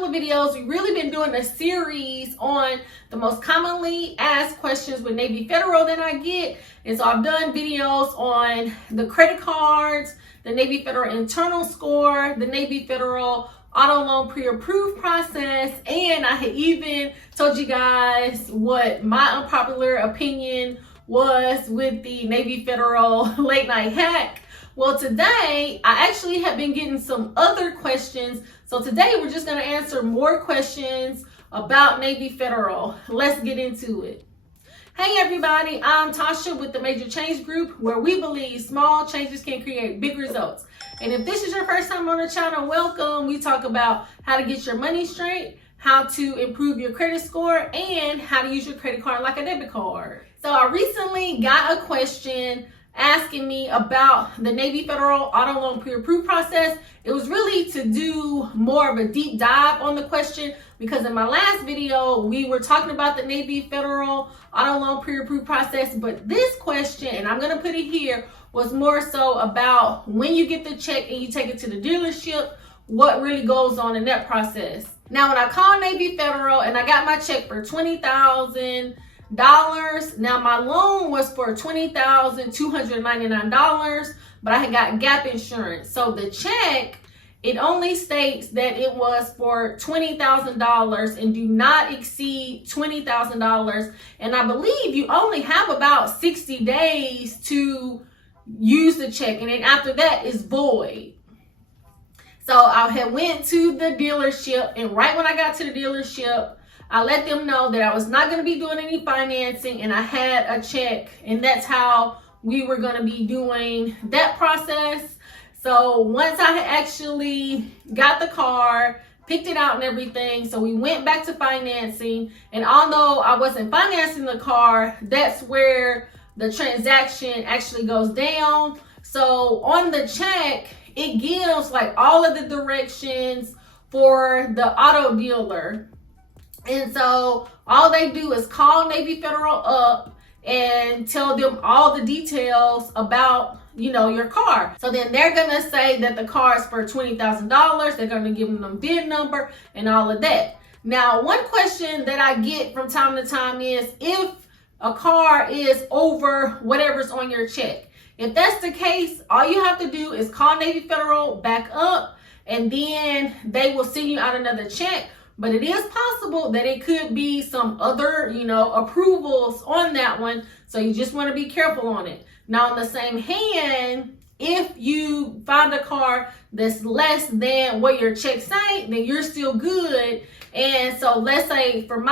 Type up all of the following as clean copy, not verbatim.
couple of videos, we've really been doing a series on the most commonly asked questions with Navy Federal that I get. And so I've done videos on the credit cards, the Navy Federal internal score, the Navy Federal auto loan pre-approved process, and I had even told you guys what my unpopular opinion was with the Navy Federal late night hack. Well, today I actually have been getting some other questions. So today we're just going to answer more questions about Navy Federal. Let's get into it. Hey everybody, I'm Tasha with the Major Change Group, where we believe small changes can create big results. And if this is your first time on the channel, welcome. We talk about how to get your money straight, how to improve your credit score, and how to use your credit card like a debit card. So I recently got a question asking me about the Navy Federal auto loan pre-approved process. It was really to do more of a deep dive on the question, because in my last video we were talking about the Navy Federal auto loan pre-approved process, but this question, and I'm going to put it here, was more so about when you get the check and you take it to the dealership, what really goes on in that process. Now, when I called Navy Federal and I got my check for $20,000, now my loan was for $20,299, but I had got gap insurance. So the check, it only states that it was for $20,000 and do not exceed $20,000. And I believe you only have about 60 days to use the check, and then after that is void. So I had went to the dealership, and right when I got to the dealership, I let them know that I was not going to be doing any financing and I had a check, and that's how we were going to be doing that process. So once I had actually got the car, picked it out and everything, so we went back to financing, and although I wasn't financing the car, that's where the transaction actually goes down. So on the check, it gives like all of the directions for the auto dealer. And so all they do is call Navy Federal up and tell them all the details about, you know, your car. So then they're gonna say that the car is for $20,000. They're gonna give them the VIN number and all of that. Now, one question that I get from time to time is if a car is over whatever's on your check. If that's the case, all you have to do is call Navy Federal back up, and then they will send you out another check. But it is possible that it could be some other, you know, approvals on that one. So you just want to be careful on it. Now, on the same hand, if you find a car that's less than what your check say, then you're still good. And so let's say for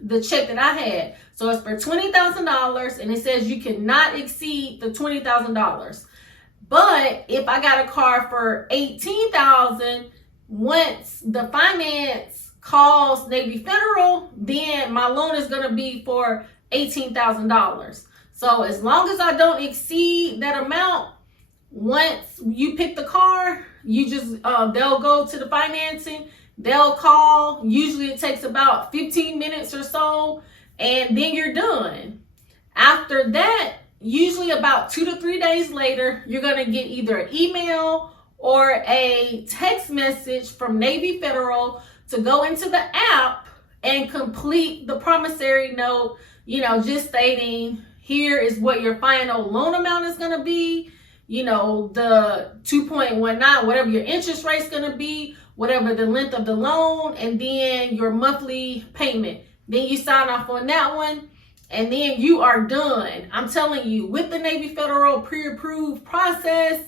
the check that I had, so it's for $20,000, and it says you cannot exceed the $20,000. But if I got a car for $18,000, once the finance calls Navy Federal, then my loan is going to be for $18,000. So as long as I don't exceed that amount, once you pick the car, you just they'll go to the financing, they'll call. Usually it takes about 15 minutes or so, and then you're done. After that, usually about 2 to 3 days later, you're going to get either an email or a text message from Navy Federal to go into the app and complete the promissory note, you know, just stating here is what your final loan amount is going to be, you know, the 2.19, whatever your interest rate is going to be, whatever the length of the loan, and then your monthly payment. Then you sign off on that one, and then you are done. I'm telling you, with the Navy Federal pre-approved process,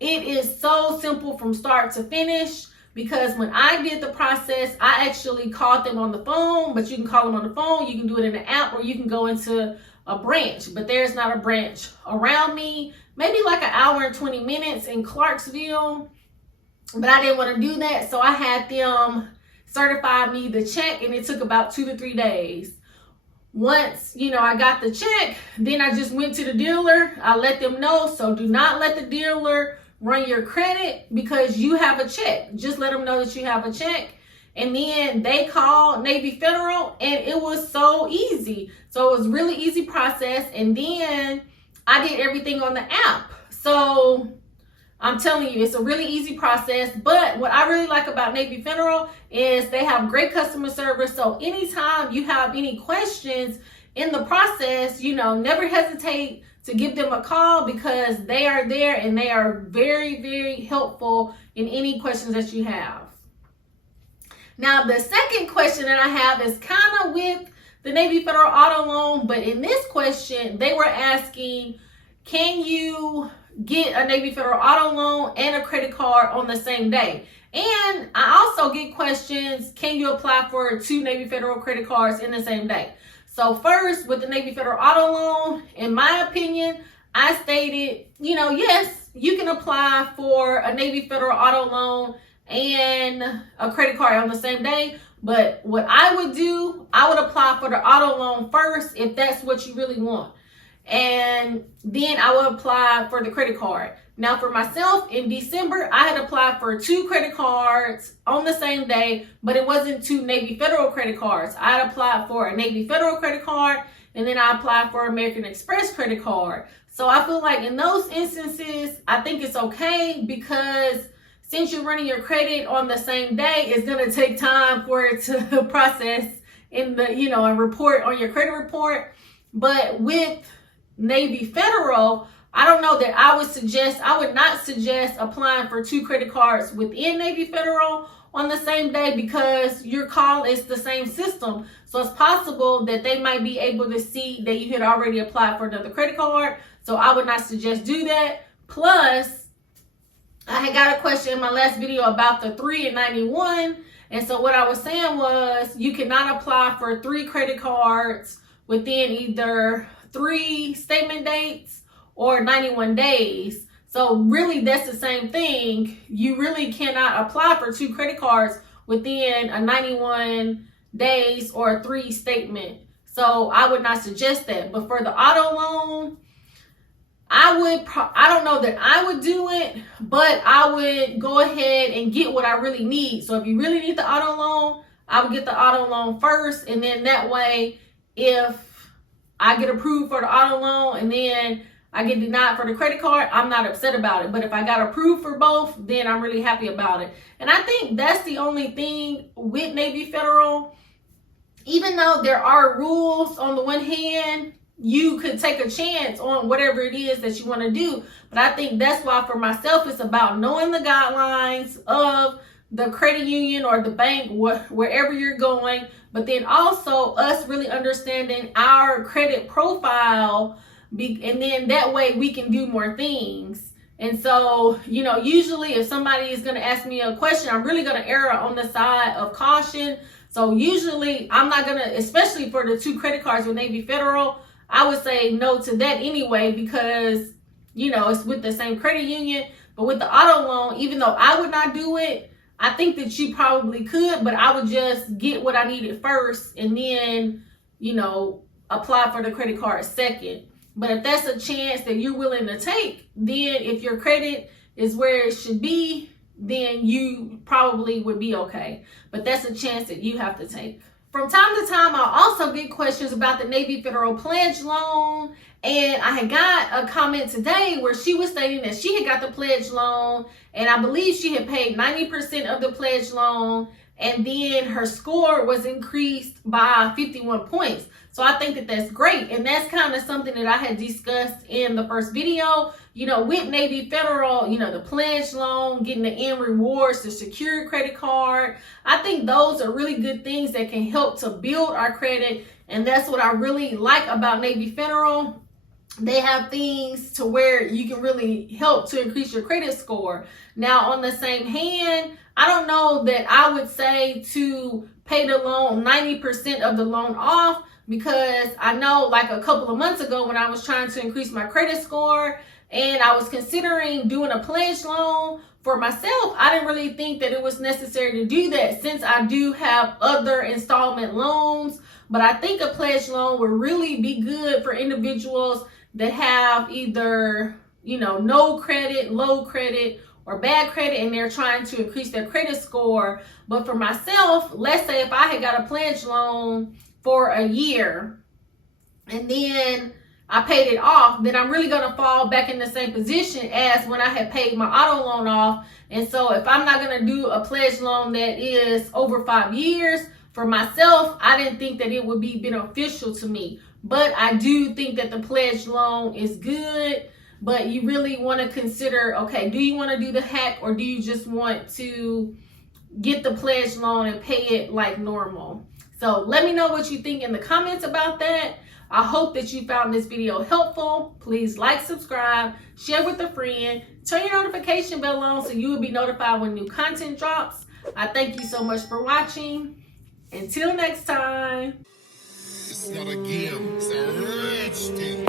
it is so simple from start to finish. Because when I did the process, I actually called them on the phone, but you can call them on the phone, you can do it in the app, or you can go into a branch. But there's not a branch around me, maybe like an hour and 20 minutes in Clarksville. But I didn't want to do that, so I had them certify me the check, and it took about 2 to 3 days. Once, you know, I got the check, then I just went to the dealer. I let them know, so do not let the dealer run your credit because you have a check. Just let them know that you have a check. And then they called Navy Federal, and it was so easy. So it was really easy process. And then I did everything on the app. So I'm telling you, it's a really easy process. But what I really like about Navy Federal is they have great customer service. So anytime you have any questions in the process, never hesitate to give them a call, because they are there and they are very, very helpful in any questions that you have. Now, the second question that I have is kind of with the Navy Federal Auto Loan, but in this question, they were asking, can you get a Navy Federal Auto Loan and a credit card on the same day? And I also get questions, can you apply for 2 Navy Federal credit cards in the same day? So first, with the Navy Federal Auto Loan, in my opinion, I stated, yes, you can apply for a Navy Federal Auto Loan and a credit card on the same day. But what I would do, I would apply for the auto loan first if that's what you really want. And then I would apply for the credit card. Now for myself, in December, I had applied for 2 credit cards on the same day, but it wasn't 2 Navy Federal credit cards. I had applied for a Navy Federal credit card, and then I applied for American Express credit card. So I feel like in those instances, I think it's okay, because since you're running your credit on the same day, it's going to take time for it to process in the, and report on your credit report. But with Navy Federal, I don't know that I would not suggest applying for 2 credit cards within Navy Federal on the same day, because your call is the same system. So it's possible that they might be able to see that you had already applied for another credit card. So I would not suggest do that. Plus, I had got a question in my last video about the 3 and 91. And so what I was saying was, you cannot apply for 3 credit cards within either 3 statement dates or 91 days. So really, that's the same thing. You really cannot apply for 2 credit cards within a 91 days or 3 statement. So I would not suggest that. But for the auto loan, I don't know that I would do it, but I would go ahead and get what I really need. So if you really need the auto loan, I would get the auto loan first. And then that way, if I get approved for the auto loan and then I get denied for the credit card, I'm not upset about it. But if I got approved for both, then I'm really happy about it. And I think that's the only thing with Navy Federal. Even though there are rules on the one hand, you could take a chance on whatever it is that you want to do. But I think that's why for myself, it's about knowing the guidelines of the credit union or the bank, wherever you're going. But then also us really understanding our credit profile, and then that way we can do more things. And so, usually if somebody is going to ask me a question, I'm really going to err on the side of caution. So usually I'm not going to, especially for the 2 credit cards with Navy Federal, I would say no to that anyway, because, it's with the same credit union. But with the auto loan, even though I would not do it, I think that you probably could, but I would just get what I needed first and then, apply for the credit card second. But if that's a chance that you're willing to take, then if your credit is where it should be, then you probably would be okay. But that's a chance that you have to take. From time to time, I'll also get questions about the Navy Federal Pledge Loan. And I had got a comment today where she was stating that she had got the pledge loan, and I believe she had paid 90% of the pledge loan, and then her score was increased by 51 points. So I think that that's great. And that's kind of something that I had discussed in the first video. With Navy Federal, the pledge loan, getting the end rewards, the secured credit card. I think those are really good things that can help to build our credit. And that's what I really like about Navy Federal. They have things to where you can really help to increase your credit score. Now, on the same hand, I don't know that I would say to pay the loan 90% of the loan off, because I know like a couple of months ago when I was trying to increase my credit score and I was considering doing a pledge loan for myself, I didn't really think that it was necessary to do that since I do have other installment loans. But I think a pledge loan would really be good for individuals that have either, no credit, low credit, or bad credit, and they're trying to increase their credit score. But for myself, let's say if I had got a pledge loan for a year, and then I paid it off, then I'm really going to fall back in the same position as when I had paid my auto loan off. And so if I'm not going to do a pledge loan that is over 5 years for myself, I didn't think that it would be beneficial to me. But I do think that the pledge loan is good. But you really want to consider, okay, do you want to do the hack, or do you just want to get the pledge loan and pay it like normal? So let me know what you think in the comments about that. I hope that you found this video helpful. Please like, subscribe, share with a friend, turn your notification bell on so you will be notified when new content drops. I thank you so much for watching. Until next time. It's not a game, it's a rich thing.